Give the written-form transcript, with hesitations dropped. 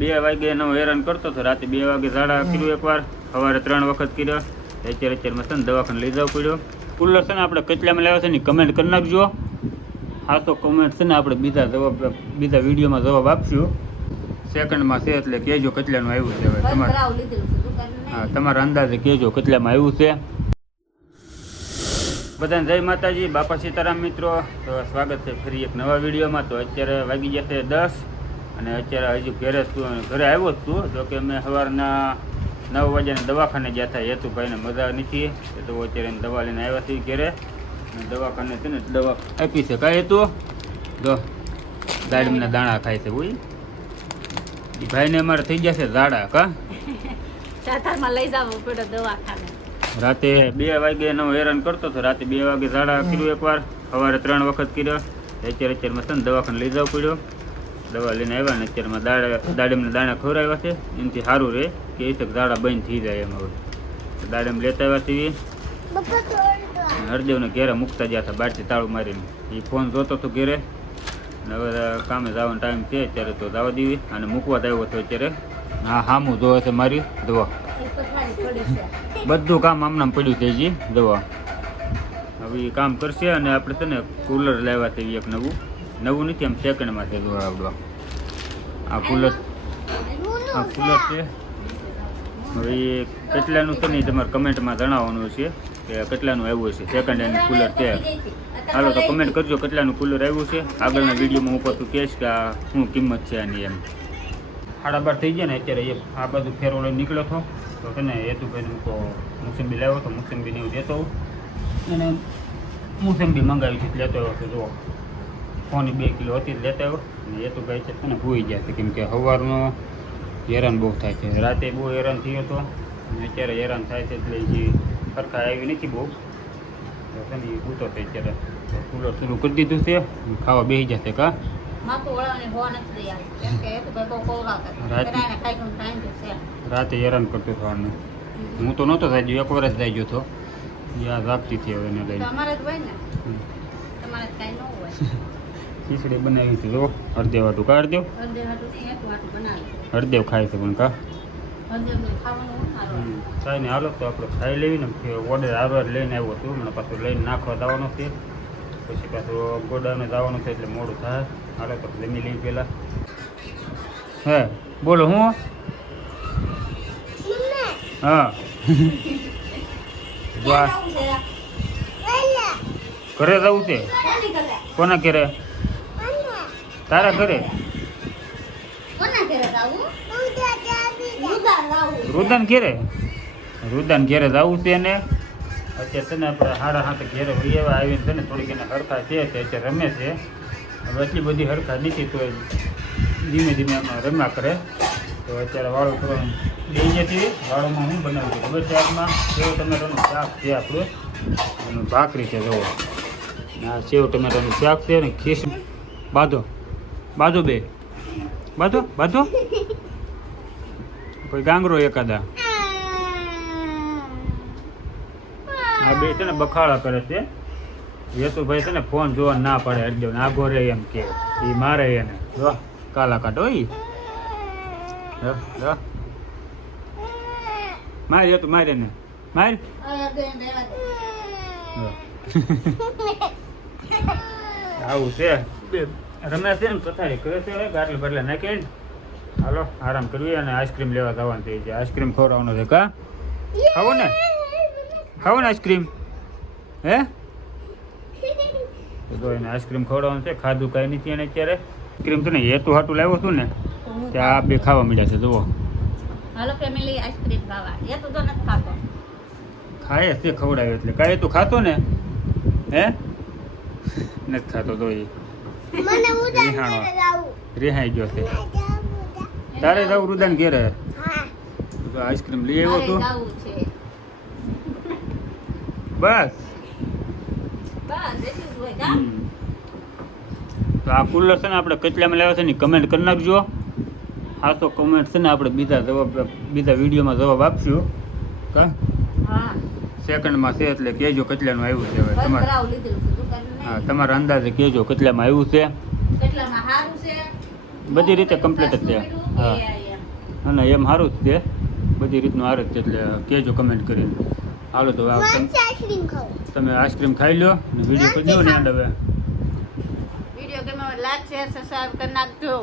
2 વાગે એનો હેરાન કરતો હતો. રાતે 2 વાગે ઝાડા કર્યું એકવાર, સવારે 3 વખત કર્યો. અત્યારમાં છે ને દવાખાને લઈ જવું પડ્યો. કુલર છે ને આપણે કેટલામાં લાવ્યા છે ને કમેન્ટ કરી નાખજો. હા તો કમેન્ટ છે ને આપણે બીજા વિડીયોમાં જવાબ આપશું. સેકન્ડમાં છે એટલે કહેજો કેટલાનું આવ્યું છે. હવે હા તમારા અંદાજે કહેજો કેટલામાં આવ્યું છે. બધાને જય માતાજી, બાપા સીતારામ મિત્રો. તો સ્વાગત છે ફરી એક નવા વિડીયોમાં. તો અત્યારે વાગી ગયા છે 10 અને અત્યારે હજુ ઘરે આવ્યો જ તું. જોકે મેં સવારના 9 વાગ્યાને દવાખાને ગયા હતા. હેતુભાઈને મજા નથી તો અત્યારે દવા લઈને આવ્યા છીએ ઘરે. અને દવાખાને છે ને દવા આપી છે. કાંઈ હતું જો દાડમના દાણા ખાય છે. હોય એ ભાઈને અમારે થઈ ગયા છે ઝાડા. કા લઈ જવું પડે દવાખાને. રાતે 2 વાગે એનો હેરાન કરતો હતો. રાતે 2 વાગે ઝાડા કર્યું એકવાર, સવારે 3 વખત કર્યો. અત્યારમાં છે ને દવાખાને લઈ જવું પડ્યો. દવા લઈને આવ્યા ને અત્યારમાં દાડમના દાણા ખવડાવ્યા છે. એનાથી સારું રહે કે એ તક ઝાડા બંધ થઈ જાય એમ. હવે દાડમ લેતા આવ્યા છીએ. હરદેવને ઘેરે મૂકતા ગયા હતા બહારથી તાળું મારીને. એ ફોન જોતો હતો ઘેરે. અને હવે કામે જવાનો ટાઈમ છે અત્યારે તો જવા દેવી. અને મૂકવા જ આવ્યો હતો અત્યારે. હા સામું જોવે છે મારી દવા. બધું કામ આમનામ પડ્યું છે જી દવા. હવે એ કામ કરશે. અને આપણે છે ને કુલર લાવ્યા છે એક નવું નથી, આમ સેકન્ડમાં છે દોડાવડવા. આ કુલર છે. હવે એ કેટલાનું છે ને તમારે કમેન્ટમાં જણાવવાનું છે કે કેટલાનું આવ્યું છે. સેકન્ડ હેન્ડ કુલર છે. હાલો તો કમેન્ટ કરજો કેટલાનું કુલર આવ્યું છે. આગળના વિડીયોમાં ઉપર તું કહેશ કે આ શું કિંમત છે આની એમ. 12:30 થઈ ગયા ને અત્યારે એ આ બાજુ ફેરો લઈને નીકળ્યો હતો. તો છે ને હેતુભાઈને મૂકો મોસંબી લાવ્યો હતો. મોસંબીને એવું દેતો હોઉં અને મોસંબી મંગાવી છે લેતો આવ્યો હતો. જુઓ ફોની 2 કિલો હતી લેતા આવ્યો. અને હેતુભાઈ છે ને ભૂઈ ગયા છે કેમ કે સવારનો હેરાન બહુ થાય છે. રાતે બહુ હેરાન થયો હતો અને અત્યારે હેરાન થાય છે એટલે જે સરખા આવી નથી બહુ. તો છે ને એ પૂતો છે અત્યારે. કુલર શરૂ કરી દીધું છે. ખાવા બેસી જશે. કા રાતે હેરાન કરતો હતો આને. હું તો નહોતો થાય ગયો, 1 વર્ષ થઈ ગયો હતો. યાદ રાખતી હતી હવે એને લઈને. ખીચડી બનાવી હતી. જો હળદેવ હાટું. કા હળદેવ ખાય છે પણ કા થાય ને. હાલો તો આપણે ખાઈ લેવી ને. ઓર્ડર હારવાર લઈને આવ્યો હતું. મને પાછું લઈને નાખવા જવાનો છે. પછી પાછું ગોડાને જવાનું છે એટલે મોડું થાય. હાલો તો જમી લઈ પહેલાં. હે બોલો હું હા વાહ ઘરે જવું છે. કોના ઘરે? તારા ઘરે? રુદાન ઘેરે? રુદાન ઘેરે જવું છે ને. અત્યારે છે ને આપણે 7:30 ઘેરે વહી આવ્યા. આવીને છે ને થોડીક એને હરખા છે તે અત્યારે રમે છે. હવે એટલી બધી હરખા નથી તો ધીમે ધીમે આમાં રમ્યા કરે. તો અત્યારે વાળું કરવાનું બેસીએ છીએ. વાળુમાં હું બનાવું છું ખબર છે? આજમાં સેવ ટમેટાનું શાક છે આપણું. અને ભાખરી છે જુઓ. આ સેવ ટમેટાનું શાક છે ને ખીચડી. બાંધો બે બાંધો કોઈ ગાંગરો એકાદા. આ બે છે ને બખાડા કરે છે. હેતુભાઈ છે ને ફોન જોવા ના પડે એટલે આગો રે એમ કે એ મારે એને જો કાલા કાઢો. માર હેતુ મારે ને માર. આવું છે રમે છે ને પથારી કરે છે. ગાટલે બાટલે નાખી હાલો આરામ કરવી. અને આઈસ્ક્રીમ લેવા જવાનું થઈ છે. આઈસ્ક્રીમ ખવડાવવાનો છે. કા ખાવો ને આઈસ્ક્રીમ? હે તો એને આઈસ્ક્રીમ ખવડાવવાનું છે. ખાધું કાંઈ નથી એને અત્યારે. આઈસ્ક્રીમ છે ને હેતુ હાટું લાવ્યો છું ને ત્યાં આ બે ખાવા મળ્યા છે. જુઓ ખાય છે ખવડાવ્યો એટલે. કાંઈ તું ખાતો ને? હે નથી ખાતો તો એ રિહાઈ ગયો છે. તારે જવું રુદાન ઘેરે? તો આઈસ્ક્રીમ લઈ આવ્યો છું. બસ તો આ કુલર છે ને આપણે કેટલામાં લાવ્યા છે ને કમેન્ટ કરી નાખજો. હા તો કમેન્ટ છે ને આપણે બીજા વિડીયોમાં જવાબ આપશું. કા સેકન્ડમાં છે એટલે કહેજો કેટલાનું આવ્યું છે. હવે હા તમારા અંદાજે કહેજો કેટલામાં આવ્યું છે. બધી રીતે કમ્પ્લીટ જ છે. હા અને એમ સારું જ છે, બધી રીતનું સારું જ છે, એટલે કહેજો કમેન્ટ કરીને. હાલો તો હવે તમે આઈસ્ક્રીમ ખાઈ લો ને વિડીયો કરી દો ને. હવે વિડીયો ગમે લાઈક શેર સબસ્ક્રાઇબ કરી નાખજો.